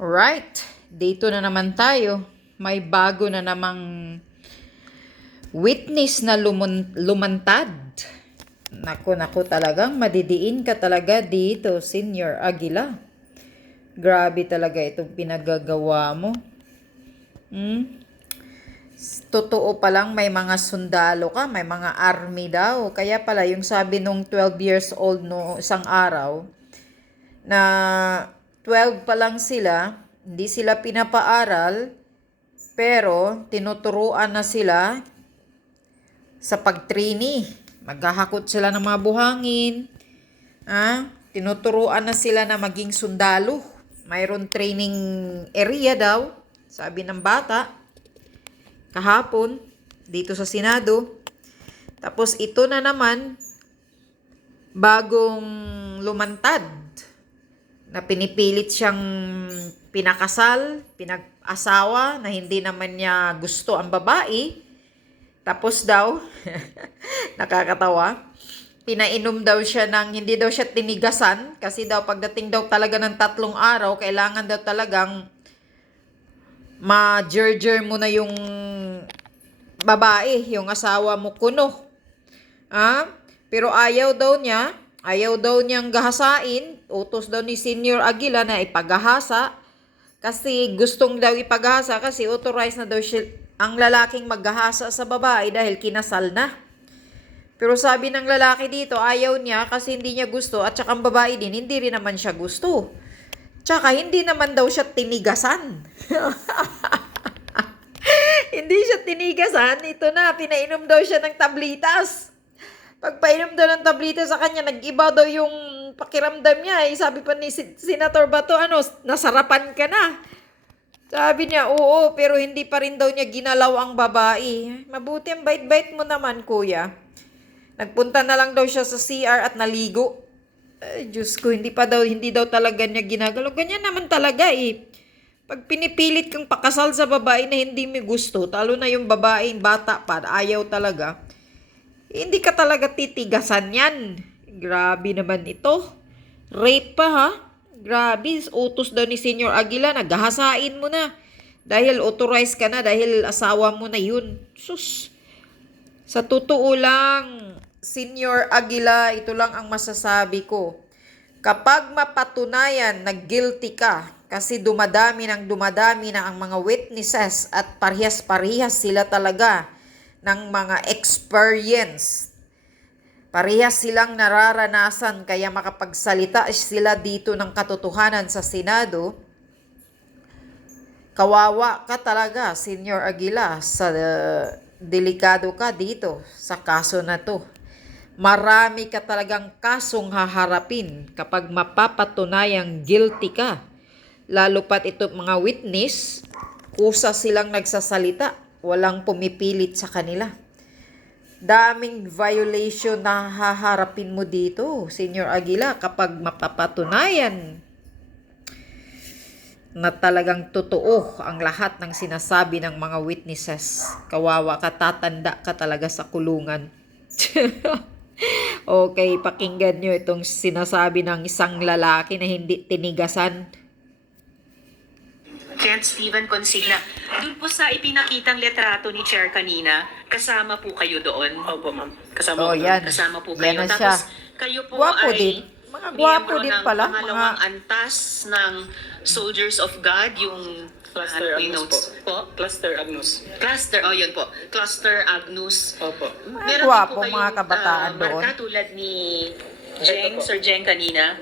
Alright, dito na naman tayo. May bago na namang witness na lumantad. Naku, talagang madidiin ka talaga dito, Senior Aguila. Grabe talaga itong pinagagawa mo. Totoo palang may mga sundalo ka, may mga army daw. Kaya pala yung sabi nung 12 years old no isang araw, na 12 pa lang sila, hindi sila pinapaaral, pero tinuturuan na sila sa pagtrini. Maghahakot sila ng mga buhangin. Tinuturuan na sila na maging sundalo. Mayroon training area daw, sabi ng bata, kahapon, dito sa Senado. Tapos ito na naman, bagong lumantad, na pinipilit siyang pinakasal, pinag-asawa, na hindi naman niya gusto ang babae. Tapos daw, nakakatawa, pinainom daw siya hindi daw siya tinigasan, kasi daw pagdating daw talaga ng 3 araw, kailangan daw talagang ma-jerjer mo na yung babae, yung asawa mo kuno. Pero ayaw daw niyang gahasain. Utos daw ni Senior Aguila na ipagahasa. Kasi gustong daw ipagahasa kasi authorized na daw siya, ang lalaking maggahasa sa babae dahil kinasal na. Pero sabi ng lalaki dito, ayaw niya kasi hindi niya gusto, at saka ang babae din, hindi rin naman siya gusto. Tsaka hindi naman daw siya tinigasan. Hindi siya tinigasan. Ito na, pinainom daw siya ng tablitas. Pagpainom daw ng tablitas sa kanya, nag-iba daw yung pakiramdam niya. Sabi pa ni Senator Bato, nasarapan ka na. Sabi niya, oo, pero hindi pa rin daw niya ginalaw ang babae. Mabuti ang bait-bait mo naman, kuya. Nagpunta na lang daw siya sa CR at naligo. Diyos ko, hindi daw talaga niya ginagalaw. Ganyan naman talaga eh. Pag pinipilit kang pakasal sa babae na hindi mo gusto, talo na yung babaeng bata pa, ayaw talaga, hindi ka talaga titigasan yan. Grabe naman ito. Rape pa ha? Grabe, utos daw ni Senior Aguila, naghahasain mo na. Dahil authorized ka na, dahil asawa mo na yun. Sus. Sa totoo lang, Senior Aguila, ito lang ang masasabi ko. Kapag mapatunayan na guilty ka, kasi dumadami na ang mga witnesses at parehas-parehas sila talaga ng mga experience. Parehas silang nararanasan kaya makapagsalita sila dito ng katotohanan sa Senado. Kawawa ka talaga, Senior Aguila, delikado ka dito sa kaso na to. Marami ka talagang kasong haharapin kapag mapapatunayang guilty ka. Lalo pat ito mga witness, kusa silang nagsasalita, walang pumipilit sa kanila. Daming violation na haharapin mo dito, Senior Aguila, kapag mapapatunayan na talagang totoo ang lahat ng sinasabi ng mga witnesses. Kawawa ka, tatanda ka talaga sa kulungan. Okay, pakinggan nyo itong sinasabi ng isang lalaki na hindi tinigasan. Kent Steven Consigna. Doon po sa ipinakitang letrato ni Chair kanina, kasama po kayo doon? Opo, ma'am. Kasama Oh, po. yan. Kasama po Yan kayo. na siya. Tapos kayo po Gwapo ay din. Mga gwapo miyembro din ng pala. pangalawang antas ng Soldiers of God, yung Cluster ano po yung Agnus po. notes po? Cluster Agnus. Cluster, oh yun po. Cluster Agnus. Opo. Meron gwapo din po mga kayong kabataan doon. marka tulad ni Jeng, Ito po. Sir Jeng kanina?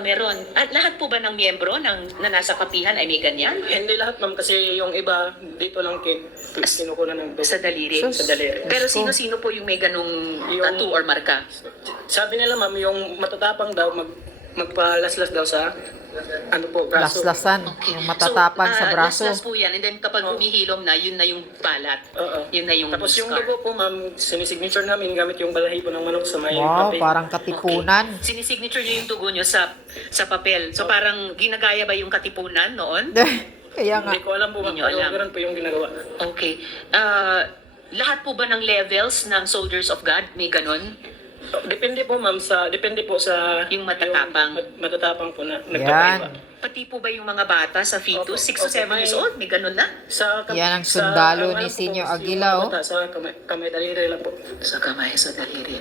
Meron. At lahat po ba ng miyembro na nasa kapihan ay may ganyan? Hindi lahat, ma'am, kasi yung iba dito lang kinukunan ng Sa daliri? Sus. sa daliri. Pero Diyos ko. sino-sino po yung may ganung Yung- tattoo or marka? Sabi nila, ma'am, yung matatapang daw, magpalaslas daw sa braso. Laslasan. Yung matatapang sa braso. Laslas po yan. And then kapag humihilom na, yun na yung balat. Oo. Yun na yung Tapos yung scar. dugo po, ma'am, sinisignature namin gamit yung balahibo ng manok sa may Wow, papel. parang katipunan. Sinisignature nyo yung dugo nyo sa papel. So parang ginagaya ba yung katipunan noon? Kaya nga. Hindi ko alam po, ma'am, Hindi nyo pero alam. ganun po yung ginagawa. Okay. Lahat po ba ng levels ng Soldiers of God may ganon? Depende po ma'am depende po sa Yung matatapang. matatapang po na Yan. nagpapaiba. Pati po ba yung mga bata sa fetus, Opo, 6 to opo, 7 years may- old? May ganun na? Yan ang sundalo ni ano po, Senyor yung Aguila, oh. bata, sa kamay daliri lang po. Sa kamay, sa daliri.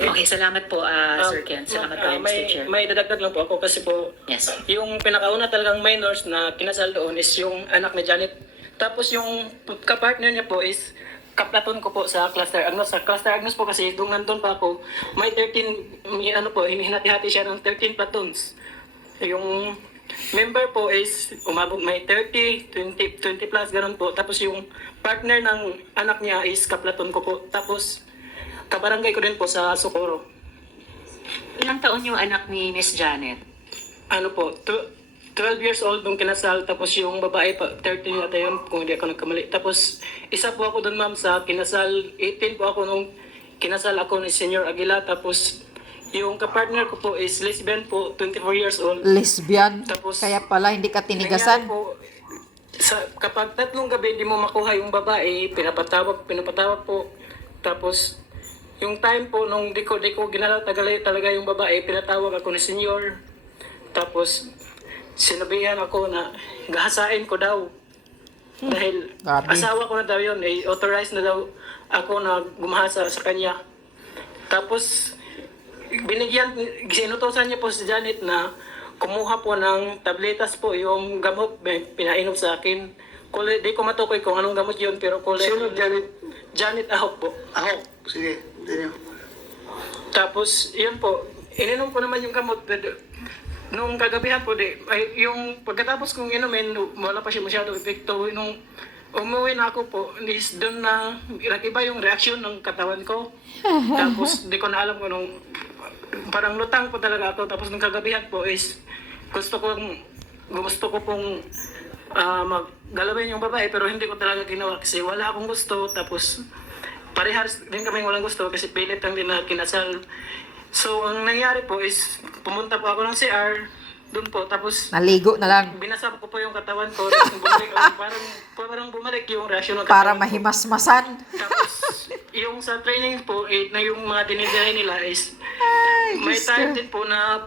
Okay, salamat po, Sir Ken. Salamat po, Mr. Chair. May dadagdag lang po ako kasi po Yes. yung pinakauna talagang minors na kinasal doon is yung anak ni Janet. Tapos yung kapartner niya po is kaplaton ko po sa Cluster Agnos. Sa Cluster Agnos po kasi nung nandun pa ako, may 13, may ano po, hinihinati-hati siya ng 13 platons. Yung member po is umabot may 30, 20 plus ganun po. Tapos yung partner ng anak niya is kaplaton ko po. Tapos kabarangay ko din po sa Socorro. Ilang taon yung anak ni Miss Janet? Ano po, 12 years old nung kinasal, tapos yung babae pa, 13 yata yun, kung hindi ako nagkamali. Tapos, isa po ako doon ma'am sa kinasal, 18 po ako nung kinasal ako ni Senyor Aguila, tapos yung kapartner ko po is lesbian po, 24 years old. Lesbian. Tapos, Kaya pala hindi ka tinigasan. Nangyari po, kapag tatlong gabi di mo makuha yung babae, pinapatawag po. Tapos, yung time po nung di ko ginalaw talaga yung babae, pinatawag ako ni Senyor. Tapos, sinabihan ako na gahasain ko daw. Dahil Grabe. asawa ko na daw yun, authorized na daw ako na gumahasa sa kanya. Tapos, sinutosan niya po si Janet na kumuha po ng tabletas po, yung gamot pinainom sa akin. Di ko matukoy kung anong gamot yun, pero Sino Janet? Janet Ahok po. Ako. Sige, hindi niyo. Tapos, yun po, ininom ko naman yung gamot, pero nung kagabihan po, yung pagkatapos kong inumin, wala pa siya masyado epekto. Nung umuwi na ako po, doon na nag-iba yung reaksyon ng katawan ko. Tapos, di ko na alam kung nung parang lutang po talaga ako. Tapos, nung kagabihan po is, gusto ko pong maggalawin yung babae, pero hindi ko talaga ginawa kasi wala akong gusto. Tapos, parehas din kami walang gusto kasi pilit lang din na kinasal. So, ang nangyari po is, pumunta po ako ng CR, doon po, tapos Naligo na lang. binasa ko po yung katawan ko, tapos bumalik, parang bumalik yung reaksyon ng Para katawan ko. mahimasmasan. Tapos, yung sa training po, na yung mga dinidry nila is, may Diyos time ko. din po na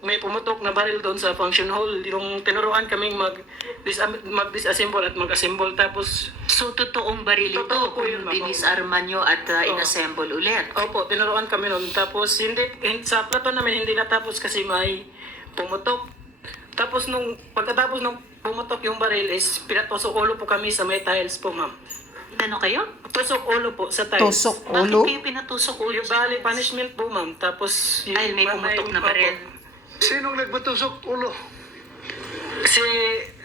may pumutok na baril doon sa function hall. Yung tinuruan kaming mag-disassemble at mag-assemble. Tapos, So, totoong baril ito Totoo po kung yun, ma'am. dinisarman nyo at inassemble ulit. opo, tinuruan kami noon. Tapos, sa plato namin hindi natapos kasi may pumutok. Tapos, pagkatapos nung pumutok yung baril is, pinatusok ulo po kami sa may tiles po, ma'am. Ano kayo? Tusok ulo po sa tiles. Tusok Bakit ulo. kayo pinatusok ulo? Yung bali punishment po, ma'am. Tapos, Ay, may pumutok na opo. baril. Sinong nagbatusok ulo?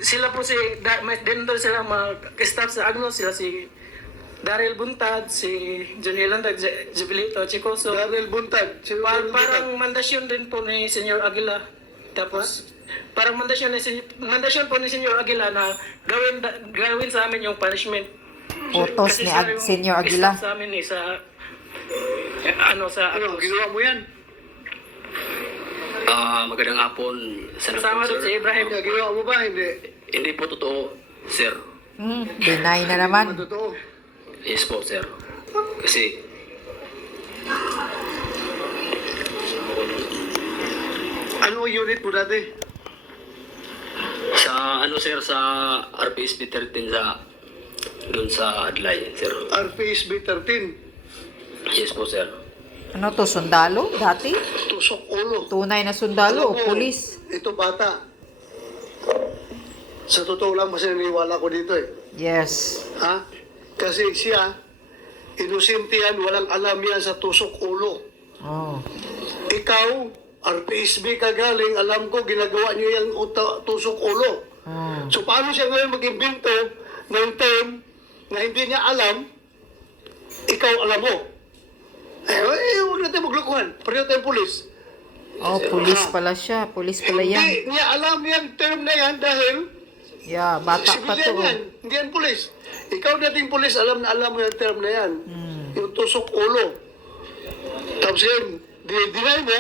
Sila po din doon sila mag-staff sa Agnos, sila si Daryl Buntad, si Johnny Landag, Jubilito, Chicoso. Darrell Buntag. Sino Parang mandasyon din po ni Senyor Aguila. Tapos, parang mandasyon po ni Senyor Aguila na gawin sa amin yung punishment. Utos Kasi ni siya yung Senyor Aguila. staff sa amin sa Ano, ginawa mo yan? Magandang hapon, kasama doon si Ibrahim. Ginawa mo ba? Hindi. Hindi po totoo, sir. Deny na naman. Totoo. Yes po, sir. Kasi, Ano ang unit mo dati? sa sir, sa RPSB 13 doon sa Adlay, sir. RPSB 13. Yes po, sir. Ano to, sundalo? Dati? Tusok ulo. Tunay na sundalo o Alam mo, pulis? Ito bata. Sa totoo lang, mas naniniwala ko dito eh. Yes. Ha? Kasi siya, inosente yan, walang alam yan sa tusok ulo. Oh. Ikaw, RPSB ka galing, alam ko, ginagawa niyo yung tusok ulo. Hmm. So paano siya ngayon mag-imbento ng term na hindi niya alam, ikaw alam mo? Huwag natin maglukuhan. Pareho tayong pulis. Oh, pulis pala siya. Pulis pala yan. Hindi niya alam yan, term na yan dahil Yeah, bata pa to. civilian yan. Hindi yan pulis. Ikaw dating pulis, alam mo yung term na yan. Yung tusok ulo. Tapos yan, dinay mo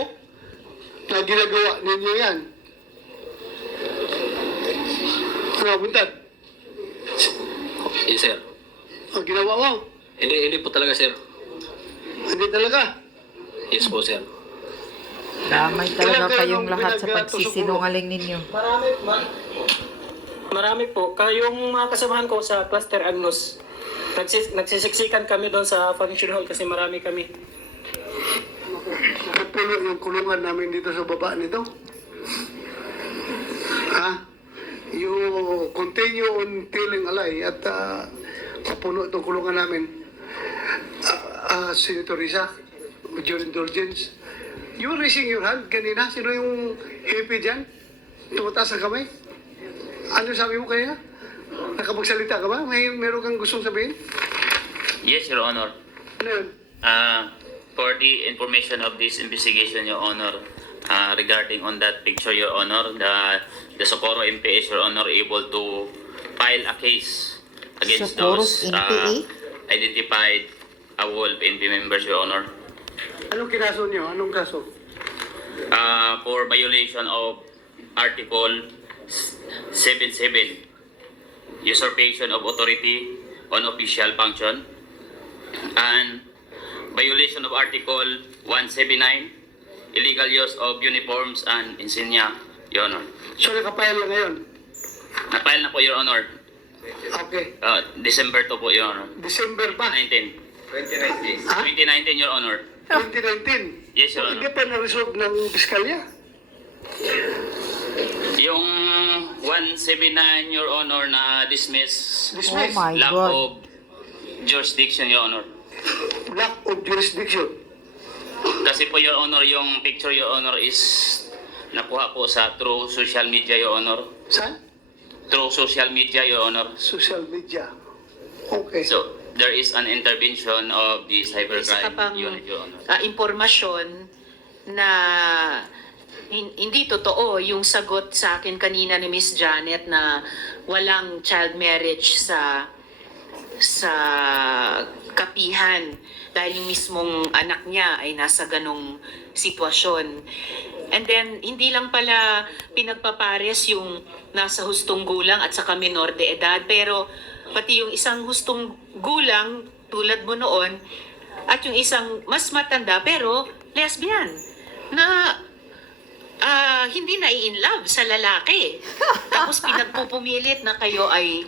na ginagawa ninyo yan. Ano, Buntad? Yes, sir. Ang ginawa mo? Hindi po talaga, sir. Hindi talaga. Yes po, sir. Damay talaga Kailan kayong kayo lahat sa pinagtusok pagsisinungaling ninyo. Marami po. Kayong mga kasamahan ko sa Cluster Agnos, nagsisiksikan kami doon sa function hall kasi marami kami. Napupulo yung kulungan namin dito sa baba nito. Ha? You continue on telling a lie at mapuno itong kulungan namin. Senator Risa, with your indulgence, you were raising your hand kanina. Sino yung hippie dyan? Tumataas ang kamay? Ano sabi mo kanina? Nakapagsalita ka ba? Meron kang gustong sabihin? Yes, Your Honor. Ano yun? For the information of this investigation, Your Honor, regarding on that picture, Your Honor, the Socorro MPS, Your Honor, able to file a case against Socorro's those NPA? identified wolf NP members, Your Honor, Anong kinaso niyo? Anong kaso? for violation of Article 77, usurpation of authority on official function, and violation of Article 179, illegal use of uniforms and insignia, Your Honor. So nakapayal lang ngayon? Na-file na po, Your Honor. Okay. December 2 po, Your Honor. December ba? 2019. Ha? 2019, Your Honor. 2019? Yes, Your Hindi Honor. pa na-resolve ng piskalya. Yung 179, Your Honor, na dismiss Oh Dismiss. my lack God. of jurisdiction, Your Honor. Lack of jurisdiction. Kasi po, Your Honor, yung picture, Your Honor, is nakuha po sa through social media, Your Honor. Saan? Through social media, Your Honor. Social media. Okay. So, there is an intervention of the Isa ka cybercrime pang unit, Your Honor. impormasyon na hindi totoo yung sagot sa akin kanina ni Miss Janet na walang child marriage sa kapihan dahil yung mismong anak niya ay nasa ganong sitwasyon. And then, hindi lang pala pinagpapares yung nasa hustong gulang at saka menor de edad, pero pati yung isang hustong gulang tulad mo noon at yung isang mas matanda pero lesbian na hindi na in love sa lalaki. Tapos pinagpupumilit na kayo ay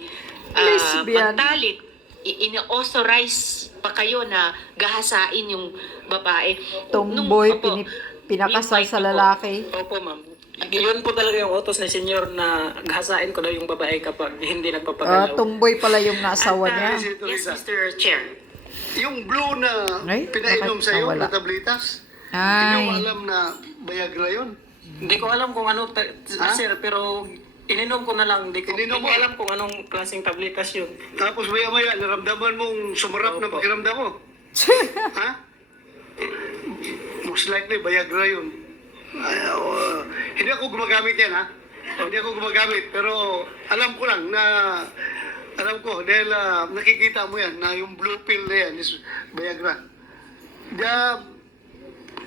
Lesbian. pagtalit. Ini-authorize pa kayo na gahasain yung babae. Tomboy, Opo, pinakasal sa meanwhile, lalaki. Opo, ma'am. Yun po talaga yung utos ni senyor na gahasain ko daw yung babae kapag hindi nagpapagalaw. Tomboy pala yung nasawa At, niya. Yes, Mr. Chair. Yung blue na Ay, pinainom bakit sa'yo nawala? na tablitas, hindi mo Ay. alam na Viagra yun. Hindi ko alam kung ano, Ha? sir, pero ininom ko na lang. Hindi ko Ininom mo? alam kung anong klaseng tablitas yun. Tapos maya-maya, naramdaman mong sumarap na Opo. pakiramdam mo. Ha? Most likely, Viagra yun. Hindi ako gumagamit yan, ha? Hindi ako gumagamit, pero alam ko lang na, alam ko, dahil nakikita mo yan, na yung blue pill na yan is Viagra.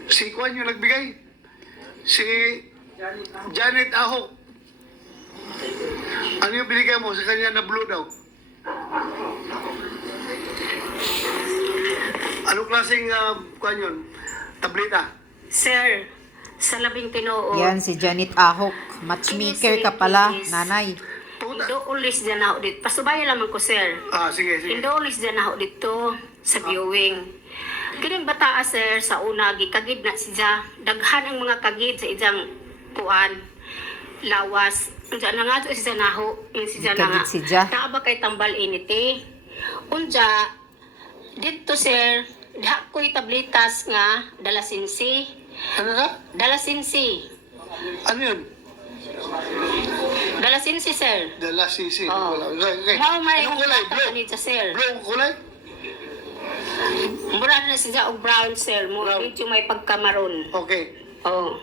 Si Kwan yung nagbigay. Si Janet Ahok. Ano yung binigay mo sa kanya na blue daw? Anong klaseng Kwan yun? Tableta? Sir, sa labing tinoo, Yan, si Janet Ahok. Matchmaker ka pala, nanay. Puta. indo ulis dyan ako dito. Pasubaya lamang ko, sir. Sige, sige. Indo ulis dyan ako dito sa viewing. Kining bataa, sir, sa una, gikagid na siya. Daghan ang mga kagid sa ijang kuan. Lawas. Unja na nga siya naho. Yung siya na nga. Gikagid siya. Taaba kay tambal initi. Unja, dito, sir, diha ko'y tablitas nga, dalasinsi. Ano na? Dalasinsi. Ano yun? Dalasinsi, sir. Dala sisi. Oh. Wala. Okay. Mao may Anong kulay? kulay Blue? sa sir. Blue ang kulay? Mura na siya og brown, sir. Mo Brown. dito may pagkamaroon. Okay. Oh.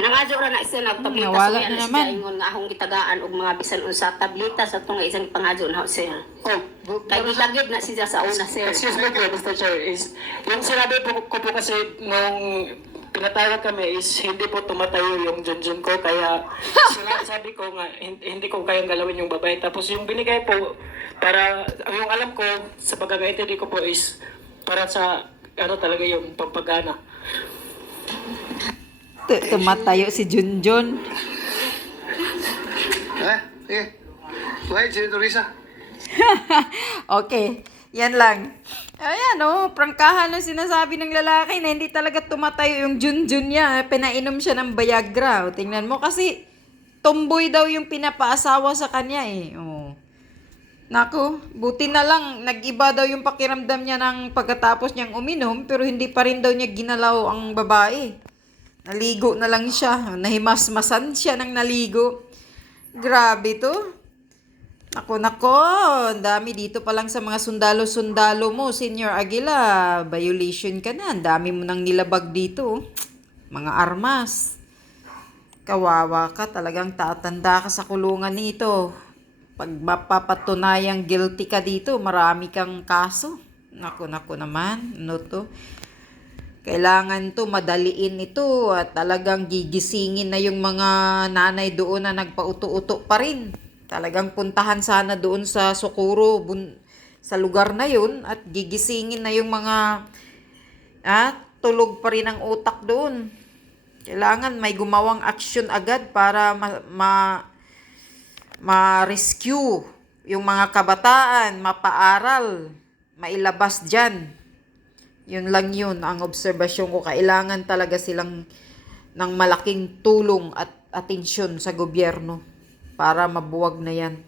Nangadyo ra na siya nagtablita nawala so yan na siya naman. ingon nga akong gitagaan og mga bisan unsa tablita sa tunga isang pangadyo na sir. Oh, Kay gilagid na siya sa una sir. excuse me po, Mr. Chair, is yung sinabi po ko po kasi nung pinatawag kami is hindi po tumatayo yung junjun ko kaya sabi ko nga hindi ko kayang galawin yung babae tapos yung binigay po para yung alam ko sa pagkakaintindi ko po is para sa ano talaga yung pampagana. Tumatayo si Junjun. Sige. Wait, Senator Risa. Okay, yan lang. Ayan prangkahan ang sinasabi ng lalaki na hindi talaga tumatayo yung Junjun niya. Pinainom siya ng Viagra. O, tingnan mo kasi tomboy daw yung pinapaasawa sa kanya eh. Oh. Naku, buti na lang nag-iba daw yung pakiramdam niya ng pagkatapos niyang uminom pero hindi pa rin daw niya ginalaw ang babae. Naligo na lang siya. Nahimasmasan siya ng naligo. Grabe to. Nako, ang dami dito pa lang sa mga sundalo-sundalo mo, Senior Aguila. Violation ka na. Ang dami mo nang nilabag dito. Mga armas. Kawawa ka, talagang tatanda ka sa kulungan nito. Pag mapapatunayang guilty ka dito, marami kang kaso. Nako naman. Ano to? Kailangan to madaliin ito at talagang gigisingin na yung mga nanay doon na nagpauto-uto pa rin. Talagang puntahan sana doon sa Socorro, sa lugar na yun at gigisingin na yung mga tulog pa rin ang utak doon. Kailangan may gumawang aksyon agad para ma-rescue yung mga kabataan, mapaaral, mailabas dyan. Yun lang yun ang obserbasyon ko. Kailangan talaga silang ng malaking tulong at atensyon sa gobyerno para mabuwag na yan.